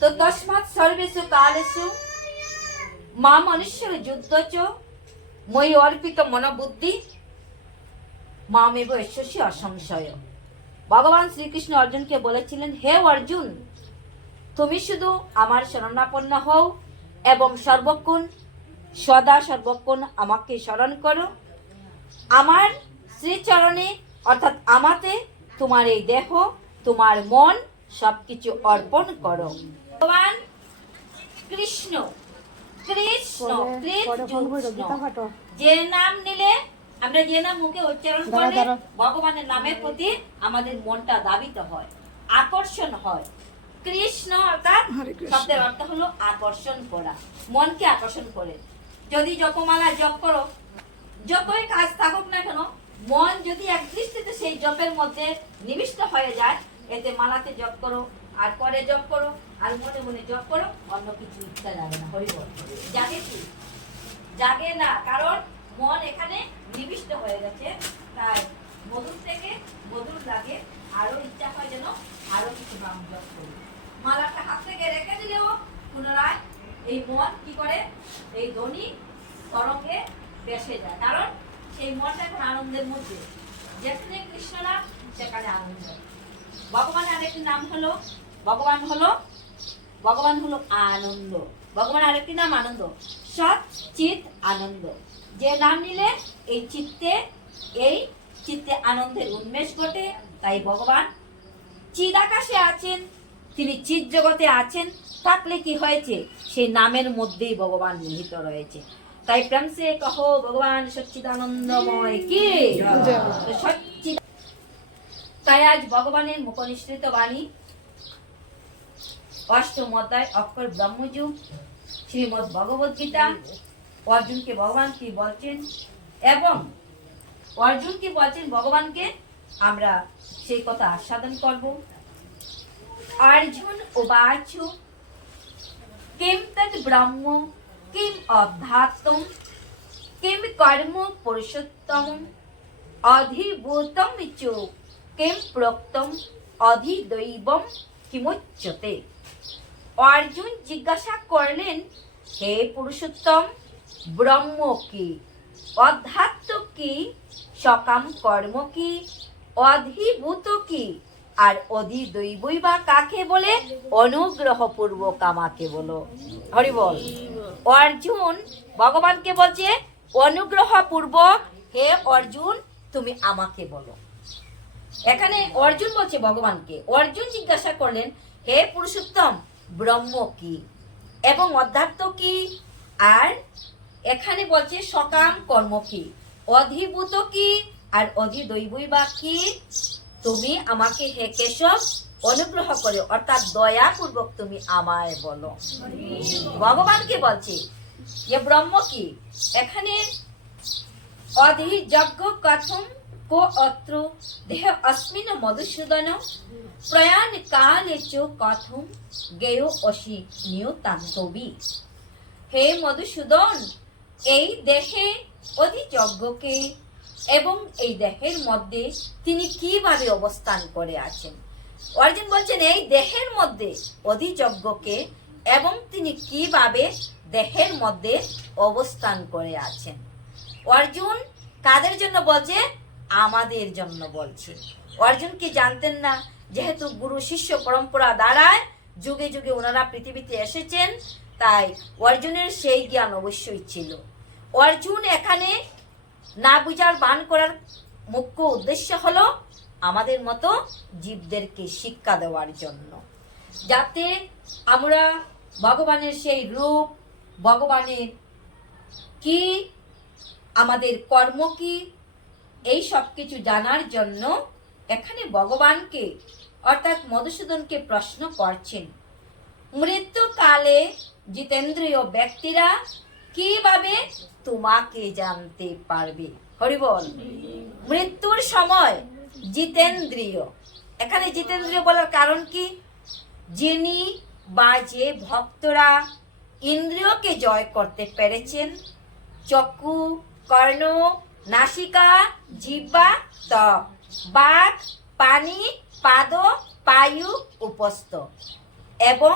তো তস্মাৎ সর্বেষু কালেষু মা মনুষ্য যুদ্ধচ মই অর্পিত মনোবুদ্ধি মামেব ঈশ্বসী অসংশয়। ভগবান শ্রীকৃষ্ণ অর্জুনকে বলেছিলেন, হে অর্জুন, তুমি শুধু আমার শরণাপন্ন হও এবং সর্বক্ষণ সদা সর্বক্ষণ আমাকে স্মরণ করো। আমার শ্রীচরণে অর্থাৎ আমাতে তোমার এই দেহ, তোমার মন সবকিছু অর্পণ করো। ভগবান কৃষ্ণ কৃষ্ণ কৃষ্ণ যে নাম নিলে আমরা যে নাম মুখে উচ্চারণ করলে ভগবানের নামের প্রতি আমাদের মনটা দাবিত হয়, আকর্ষণ হয়। কৃষ্ণ অর্থাৎ শব্দের অর্থ হলো আকর্ষণ করা, মনকে আকর্ষণ করে। যদি জপমালা জপ করো, যতই কাজ থাকুক না কেন, মন যদি এক দৃষ্টিতে সেই জপের মধ্যে নিবিষ্ট হয়ে যায়, এতে মালাতে জপ করো আর পরে জপ করো আর মনে মনে জপ করো, অন্য কিছু ইচ্ছা যাবে না। হরি বল। জাগে কি? জাগে না, কারণ মন এখানে নিবিষ্ট হয়ে গেছে। তাই মধুর থেকে মধুর লাগে, আরো ইচ্ছা হয় যেন আরো কিছু নাম জপ করি। মালাটা হাত থেকে রেখে দিলেও পুনরায় এই মন কি করে, এই ধ্বনি তরঙ্গে ভেসে যায়, কারণ সেই মনটা এখন আনন্দের মধ্যে। যেখানে কৃষ্ণ নাম সেখানে আনন্দ। ভগবানের আরেকটি নাম হলো ভগবান হলো আনন্দ। ভগবান আরেকটি নাম আনন্দ, সৎ চিত আনন্দ। যে নাম নিলে এই চিত্তে আনন্দের উন্মেষ ঘটে। তাই ভগবান চিদ আকাশে আছেন, তিনি চিদ জগতে আছেন, থাকলে কি হয়েছে, সেই নামের মধ্যেই ভগবান নিহিত রয়েছে। তাই প্রেম সে কহো ভগবান সচ্চিদানন্দময় কি। তাই আজ ভগবানের মুখনিসৃত বাণী, অষ্টম অধ্যায় অক্ষর ব্রহ্মযুগ, শ্রীমদ্ ভগবদ গীতা, অর্জুনকে ভগবান কি বলছেন এবং অর্জুন কি বলছেন ভগবানকে, আমরা সেই কথা আস্বাদন করব। অর্জুন উবাচ কিম তৎ ব্রহ্ম কিম অধ্যাত্মম কিম কর্ম পুরুষোত্তম অধিভূতম চ কিম প্রোক্তম অধিদৈবম কিমুচ্যতে। অর্জুন জিজ্ঞাসা করলেন, হে পুরুষোত্তম, ব্রহ্ম কি, অধ্যাত্ম কি, সকাম কর্ম কি, অধিভূত কি, আর অধিদৈবই বা কাকে বলে, অনুগ্রহ পূর্বক আমাকে বলো। হরি বল। অর্জুন ভগবানকে বলছে অনুগ্রহ পূর্বক, হে অর্জুন তুমি আমাকে বলো। এখানে অর্জুন বলছে ভগবানকে। অর্জুন জিজ্ঞাসা করলেন, হে পুরুষোত্তম, ব্রহ্ম কি এবং অধ্যাত্ম কি, আর এখানে বলছে সকাম কর্ম কি, অধিভূত কি, আর অধিদৈবই বা কি, তুমি আমাকে হে কেশব অনুগ্রহ করে অর্থাৎ দয়া পূর্বক তুমি আমায় বলো। ভগবানকে বলছে যে ব্রহ্ম কি। এখানে অধিযজ্ঞ কথম কো অত্র দেহ অস্মিন মধুসূদন প্রয়াণ কালে চ কথম গেয় অসি নিয়তান্তবি। হে মধুসূদন, এই দেহে অধিযজ্ঞকে এবং এই দেহের মধ্যে তিনি কিভাবে অবস্থান করে আছেন। অর্জুন বলছেন এই দেহের মধ্যে অধিযজ্ঞকে এবং তিনি কিভাবে দেহের মধ্যে অবস্থান করে আছেন। অর্জুন কাদের জন্য বলছে? আমাদের জন্য বলছে। অর্জুন কি জানতেন না, যেহেতু গুরু শিষ্য পরম্পরা দ্বারায় যুগে যুগে ওনারা পৃথিবীতে এসেছেন, তাই অর্জুনের সেই জ্ঞান অবশ্যই ছিল। অর্জুন এখানে না বুঝার বান করার মুখ্য উদ্দেশ্য হলো আমাদের মতো জীবদেরকে শিক্ষা দেওয়ার জন্য, যাতে আমরা ভগবানের সেই রূপ, ভগবানের কি, আমাদের কর্ম কি, এই সব কিছু জানার জন্য এখানে ভগবানকে অর্থাৎ মধুসূদনকে প্রশ্ন করছেন, মৃত্যুকালে জিতেন্দ্রীয় ব্যক্তিরা কিভাবে তোমাকে জানতে পারবে। হরি বল। মৃত্যুর সময় জিতেন্দ্রীয়, এখানে জিতেন্দ্রীয় বলার কারণ কি, যিনি বা যে ভক্তরা ইন্দ্রিয়কে জয় করতে পেরেছেন, চক্ষু, কর্ণ, নাসিকা, জিহ্বা, ত্বক, বাক, পানি, পাদ, পায়ু, উপস্থ, এবং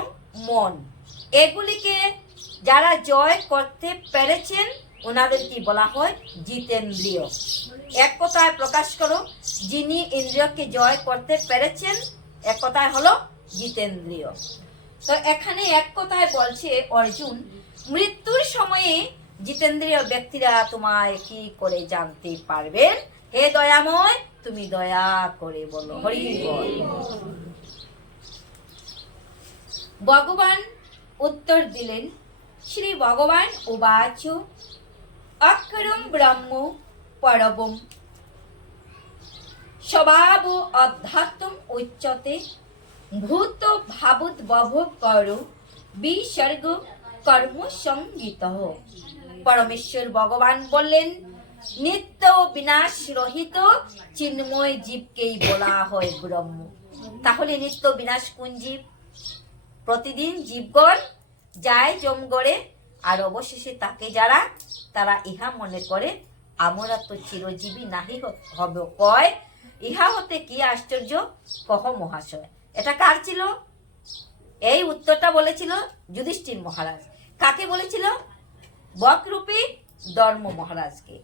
মন, এগুলিকে যারা জয় করতে পেরেছেন ওনাদের কি বলা হয়? জিতেন্দ্রিয়। এক কথায় প্রকাশ করো, যিনি ইন্দ্রিয়কে জয় করতে পেরেছেন এক কথায় হলো জিতেন্দ্রিয়। তো এখানে এক কথায় বলছে অর্জুন, মৃত্যুর সময়ে জিতেন্দ্রিয় ব্যক্তিরা তোমায় কি করে জানতে পারবেন? হে দয়াময়, তুমি দয়া করে বলো। হরি বল। ভগবান উত্তর দিলেন, শ্রী ভগবান উবাচ অক্ষরম ব্রহ্ম পরবম স্বভাব অধ্যাত্ম উচ্যতে ভূত ভাবুত বভ কর বিসর্গ কর্ম সঙ্গীত। পরমেশ্বর ভগবান বললেন, নিত্য বিনাশ রহিত চিন্ময় জীবকেই বলা হয় ব্রহ্ম। তাহলে নিত্য বিনাশ কোন জীব? প্রতিদিন জীবগণ যায় জমগড়ে, আর অবশেষে তাকে যারা তারা ইহা মনে করে আমরা তো চিরজীবী নাহি হব কয়, ইহা হতে কি আশ্চর্য কহ মহাশয়। এটা কার ছিল? এই উত্তরটা বলেছিল যুধিষ্ঠির মহারাজ। কাকে বলেছিল? বকরূপী ধর্ম মহারাজকে।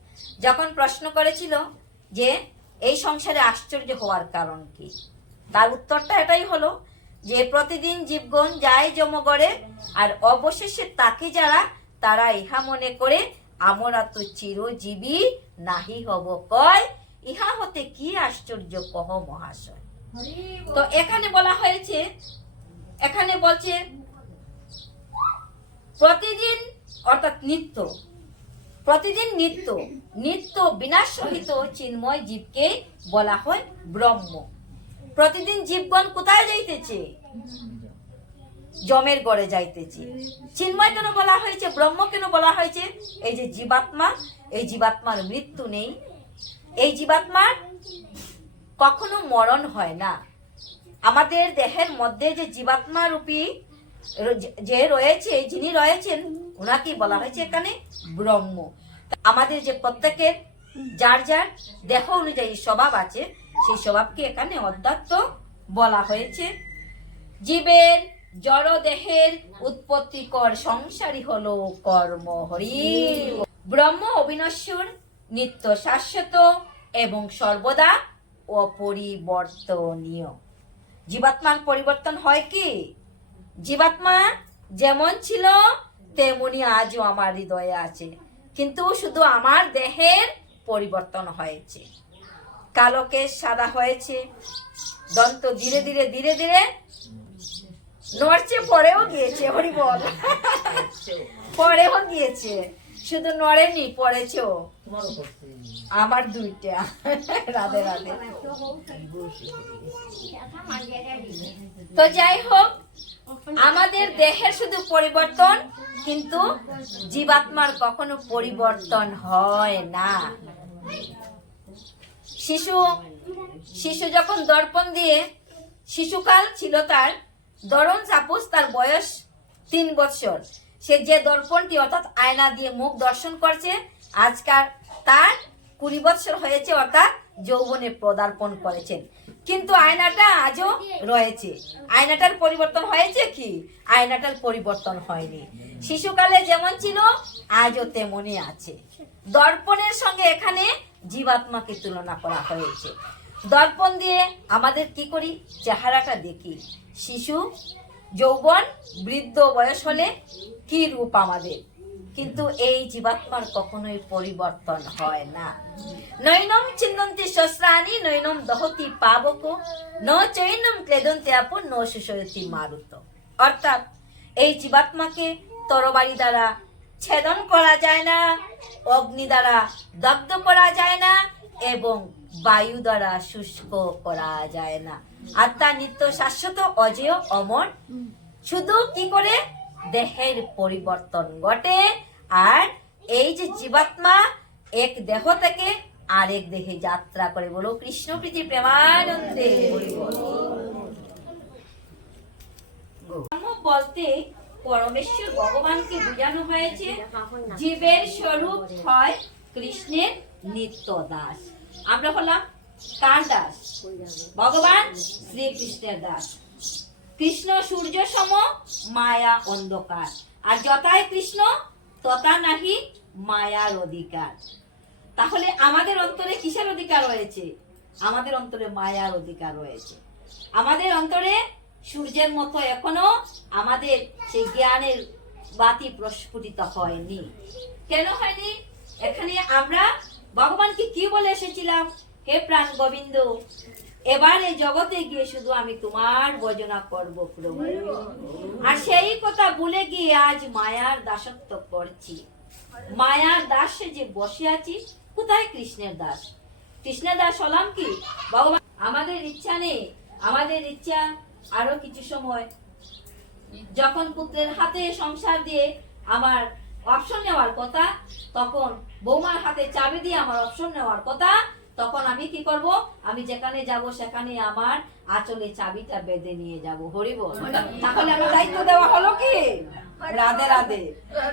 যখন প্রশ্ন করেছিল যে এই সংসারে আশ্চর্য হওয়ার কারণ কি, তার উত্তরটা এটাই হলো যে প্রতিদিন জীবগণ যায় যমগড়ে, আর অবশেষে তাকে যারা তারা ইহা মনে করে আমরা তো চিরজীবী নাহি হব কয়, ইহা হতে কি আশ্চর্য কহ মহাশয়। তো এখানে বলা হয়েছে, এখানে বলছে প্রতিদিন অর্থাৎ নিত্য, প্রতিদিন নিত্য, নিত্য বিনাশ সহিত চিন্ময় জীবকে বলা হয় ব্রহ্ম। প্রতিদিন জীবগণ কোথায় যাইতেছে? জমের গড়ে যাইতেছে। চিন্ময় কেন বলা হয়েছে? ব্রহ্ম কেন বলা হয়েছে? এই যে জীবাত্মা, এই জীবাত্মার মৃত্যু নেই, এই জীবাত্মার কখনো মরণ হয় না। আমাদের দেহের মধ্যে যে জীবাত্মা রূপী যে রয়েছে, যিনি রয়েছেন, ওনাকে বলা হয়েছে এখানে ব্রহ্ম। আমাদের যে প্রত্যেকের যার যার দেহ অনুযায়ী স্বভাব আছে, সেই স্বভাবকে এখানে অধ্যাত্ম বলা হয়েছে। জীবের জড় দেহের উৎপত্তিকর সংসারই হলো কর্ম। হরি। ব্রহ্ম অবিনশ্বর, নিত্য, শাশ্বত এবং সর্বদা অপরিবর্তনীয়। জীবাত্মার পরিবর্তন হয় কি? জীবাত্মা যেমন ছিল তেমনি আজও আমার হৃদয়ে আছে, কিন্তু শুধু আমার দেহের পরিবর্তন হয়েছে। কালো কেশ সাদা হয়েছে, দন্ত ধীরে ধীরে ধীরে ধীরে নড়ছে, পরেও গিয়েছে। হরি বল। পরেও গিয়েছে, শুধু নড়েনি, পড়েছেও। আমার দুইটা। রাধে রাধে। তো যাই হোক, আমাদের দেহের শুধু পরিবর্তন, কিন্তু জীবাত্মার কখনো পরিবর্তন হয় না। শিশু যখন দর্পণ দিয়ে, শিশুকাল ছিল তার, দরুন সাপোজ তার বয়স 3 বছর, সে যে দর্পণটি অর্থাৎ আয়না দিয়ে মুখ দর্শন করছে, আজকাল তার 20 বছর হয়েছে, অর্থাৎ যৌবনে পদার্পণ করেছেন, কিন্তু আয়নাটা আজও রয়েছে। আয়নাটার পরিবর্তন হয়েছে কি? আয়নাটার পরিবর্তন হয়নি। শিশুকালে যেমন ছিল আজও তেমনি আছে। দর্পণের সঙ্গে এখানে জীবাত্মাকে তুলনা করা হয়েছে। দর্পণ দিয়ে আমাদের কি করি? চেহারাটা দেখি। শিশু, যৌবন, বৃদ্ধ বয়স হলে কি রূপ আমাদের, কিন্তু এই জীবাত্মার কখনোই পরিবর্তন হয় না। নৈনম চিন্তন্তি শস্ত্রাণি নৈনম দহতি পাবক ন চৈনম ক্লেদন্তি আপন ন সুশয়তি মারুত। অর্থাৎ এই জীবাত্মাকে তরবারি দ্বারা ছেদন করা যায় না, অগ্নি দ্বারা দগ্ধ করা যায় না, এবং বায়ু দ্বারা শুষ্ক করা যায় না। আত্মা নিত্য, শাশ্বত, অজেয়, অমর। শুধু কি করে? দেহের পরিবর্তন ঘটে। আর এই যে জীবাত্মা এক দেহ থেকে আরেক দেহে যাত্রা করে। বলো কৃষ্ণ প্রীতি প্রেমানন্দে। বলতে পরমেশ্বর ভগবানকে বোঝানো হয়েছে, জীবের স্বরূপ হয় কৃষ্ণের নিত্য দাস। আমরা হলাম কার দাস? ভগবান শ্রীকৃষ্ণের দাস। কৃষ্ণ সূর্য সম, মায়া অন্ধকার। আর যথায় কৃষ্ণ তথা নাহি মায়ার অধিকার। তাহলে আমাদের অন্তরে কিসের অধিকার রয়েছে? আমাদের অন্তরে মায়ার অধিকার রয়েছে। আমাদের অন্তরে সূর্যের মতো এখনো আমাদের সেই জ্ঞানের বাতি প্রস্ফুটিত হয়নি। কেন হয়নি? এখানে আমরা ভগবানকে কি বলে এসেছিলাম? হে প্রাণ গোবিন্দ, এবার এই জগতে গিয়ে শুধু আমি তোমার ভজনা করবো প্রভু। আর সেই কথা ভুলে গিয়ে আজ মায়ার দাসত্ব করছি। মায়ার দাসে যে বসে আছি, কোথায় কৃষ্ণের দাস? কৃষ্ণের দাস হলাম কি? ভগবান আমাদের ইচ্ছা নেই। আমাদের ইচ্ছা আরো কিছু সময় যখন পুত্রের হাতে সংসার দিয়ে আমার অপশন নেওয়ার কথা, তখন বৌমার হাতে চাবি দিয়ে আমার অপশন নেওয়ার কথা, তখন আমি কি করব? আমি যেখানে যাব সেখানে আমার আঁচলে চাবিটা বেঁধে নিয়ে যাব। হরিব। তাহলে আমার দায়িত্ব দেওয়া হলো কি? রাধে রাধে।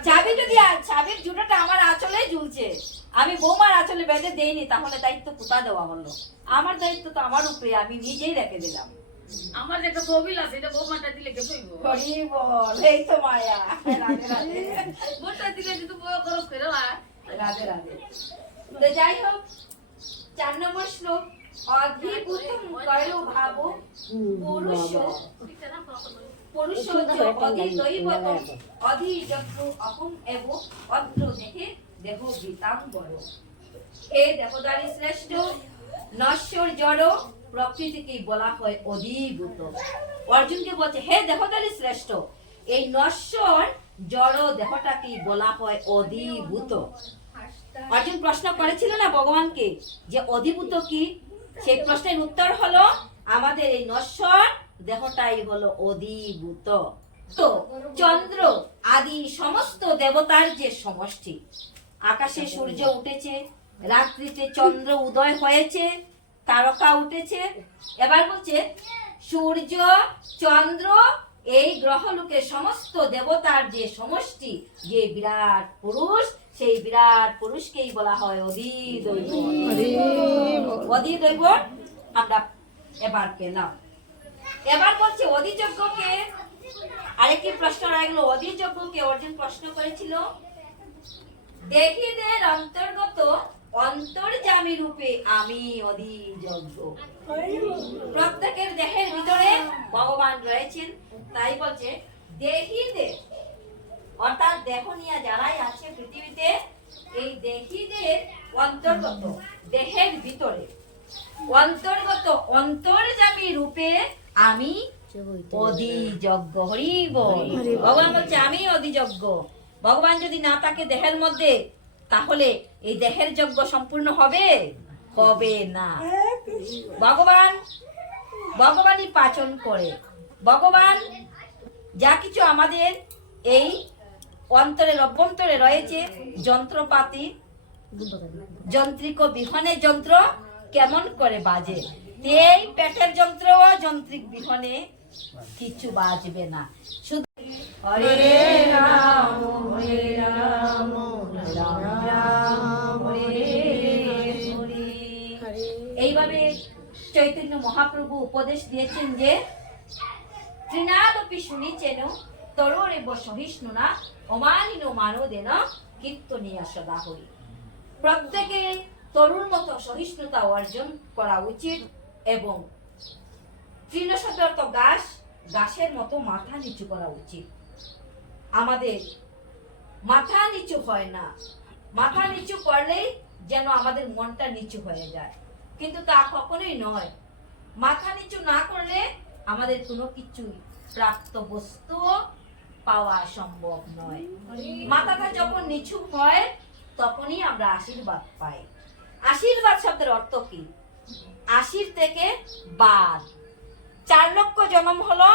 চাবি যদি চাবির জুটাটা আমার আঁচলে ঝুলছে, আমি বৌমার আঁচলে বেঁধে দেইনি, তাহলে দায়িত্ব কোথায় দেওয়া হলো? আমার দায়িত্ব তো আমার উপরে, আমি নিজেই রেখে দিলাম। আমার যে একটা তহবিল আছে এটা বৌমাটা দিলে কে কইব? হরি বল, এই তো মায়া। রাধে রাধে। মোটা দিলে যদি বউ খরচ করে না। রাধে রাধে। তো যাই হোক, 4 নম্বর শ্লোক, অধিভূতম কয়ো ভাবো পুরুষ অধিদৈবতম অধিযজ্ঞ অহং এব অদ্র দেহে দেহ গীতাম্বর। হে দেহধারী শ্রেষ্ঠ, নশ্বর জড় প্রকৃতিকে বলা হয় অধিভূত। অর্জুনকে বলছে, হে দেহধারী শ্রেষ্ঠ, এই নশ্বর জড় দেহটাকে বলা হয় অধিভূত। অর্জুন প্রশ্ন করেছিল না ভগবানকে যে অধিভূত কি? সেই প্রশ্নের উত্তর হলো আমাদের এই নশ্বর দেহটাই হলো অধিভূত। তো চন্দ্র আদি সমস্ত দেবতার যে সমষ্টি, আকাশে সূর্য উঠেছে, রাত্রিতে চন্দ্র উদয় হয়েছে, তারকা উঠেছে। এবার বলছে সূর্য চন্দ্র এই গ্রহলোকের সমস্ত দেবতার যে সমষ্টি, যে বিরাট পুরুষ, সেই বিরাট পুরুষকেই বলা হয় অধিদৈব। অধিদৈব আমরা এবার পেলাম। এবার বলছে অধিযজ্ঞকে, আরেকটি প্রশ্ন রয়ে গেল, অধিযজ্ঞকে অর্জুন প্রশ্ন করেছিল, দেহীদের অন্তর্গত অন্তর্যামী রূপে আমি অধিযজ্ঞ। প্রত্যেকের দেহের ভিতরে ভগবান রয়েছেন, তাই বলছে দেহীদের, অর্থাৎ দেহ নিয়ে যারাই আছে পৃথিবীতে, এই দেহীদের অন্তর্গত, দেহের ভিতরে অন্তর্গত অন্তর্যামী রূপে আমি অধিযজ্ঞ। হরি বল। ভগবান বলছে আমি অধিযজ্ঞ। ভগবান যদি না থাকে দেহের মধ্যে, তাহলে এই দেহের যজ্ঞ সম্পূর্ণ হবে? হবে না। ভগবানই পাচন করে। ভগবান যা কিছু আমাদের এই অন্তরের অভ্যন্তরে রয়েছে, যন্ত্রপাতি, যন্ত্রিক বিহনে যন্ত্র কেমন করে বাজে, এই পেটের যন্ত্র যন্ত্রিক বিহনে কিছু বাজবে না। শুধু হরে রাম হরে রাম রাম রাম হরে হরে। এইভাবে চৈতন্য মহাপ্রভু উপদেশ দিয়েছেন যে ত্রিনাদপি শুনিছেন তরুরেব সহিষ্ণুনা অমানিনো মানদেন কীর্তনিয়া সদা হরি। প্রত্যেকে তরুর মতো সহিষ্ণুতা অর্জন করা উচিত এবং তৃণশত গাছের মতো মাথা নিচু করা উচিত। আমাদের মাথা নিচু হয় না, মাথা নিচু করলেই যেন আমাদের মনটা নিচু হয়ে যায়, কিন্তু তা কখনোই নয়। মাথা নিচু না করলে আমাদের কোনো কিছুই প্রাপ্ত বস্তু পাওয়া সম্ভব নয়। মাথাটা যখন নিচু হয় তখনই আমরা আশীর্বাদ পাই। আশীর্বাদ শব্দের অর্থ কি? আশীর থেকে বাদ। 4 লক্ষ জন্ম হলো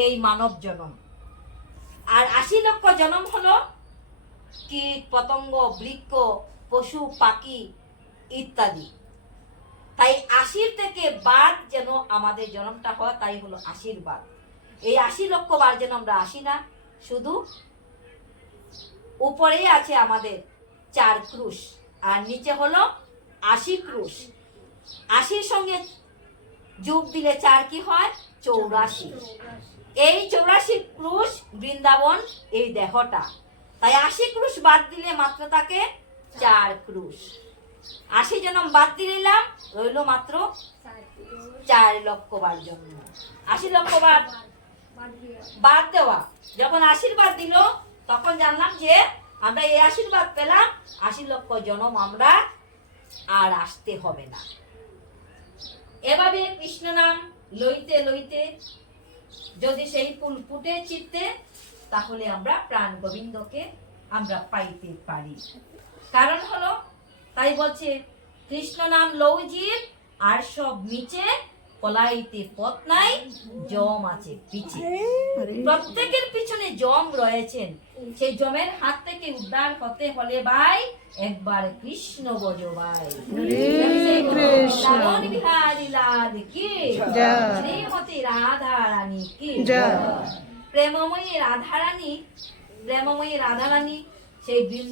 এই মানব জন্ম, আর 80 লক্ষ জন্ম হলো কীট পতঙ্গ, বৃক্ষ, পশু পাখি ইত্যাদি। তাই 80 থেকে বাদ যেন আমাদের জন্মটা হয়, তাই হলো আশীর্বাদ। এই 80 লক্ষ বার যেন আমরা আসি না, শুধু উপরেই আছে আমাদের 4 ক্রুশ আর নিচে হলো 80 ক্রুশ। 80-র সঙ্গে যোগ দিলে 4 কি হয়? 84। এই 84 ক্রুশ বৃন্দাবন এই দেহটা, তাই 80 ক্রুশ বাদ দিলে মাত্র তাকে 4 ক্রুশ। 80 জনম বাদ দিলাম, রইল মাত্র 4 লক্ষ বার জন্ম। 80 লক্ষ বার বাদ দেওয়া, যখন আশীর্বাদ দিল তখন জানলাম যে আমরা এই আশীর্বাদ পেলাম, 80 লক্ষ জনম আমরা আর আসতে হবে না। এভাবে কৃষ্ণ নাম লইতে লইতে যদি সেই ফুল ফুটে চিত্তে, তাহলে আমরা প্রাণ গোবিন্দকে আমরা পাইতে পারি। কারণ হলো, তাই বলছে কৃষ্ণ নাম লৌ জীব আর সব নিচে, পলাইতে পথ নাই জম আছে পিছে। প্রত্যেকের পিছনে জম রয়েছেন, সেই জমের হাত থেকে উদ্ধার হতে হলে ভাই একবার কৃষ্ণ বোঝো ভাই। শ্রবণ বিহারী লাল কি জয়, শ্রীমতী রাধা রানী কি জয়। প্রেমময়ী রাধারানী সেই বৃন্দা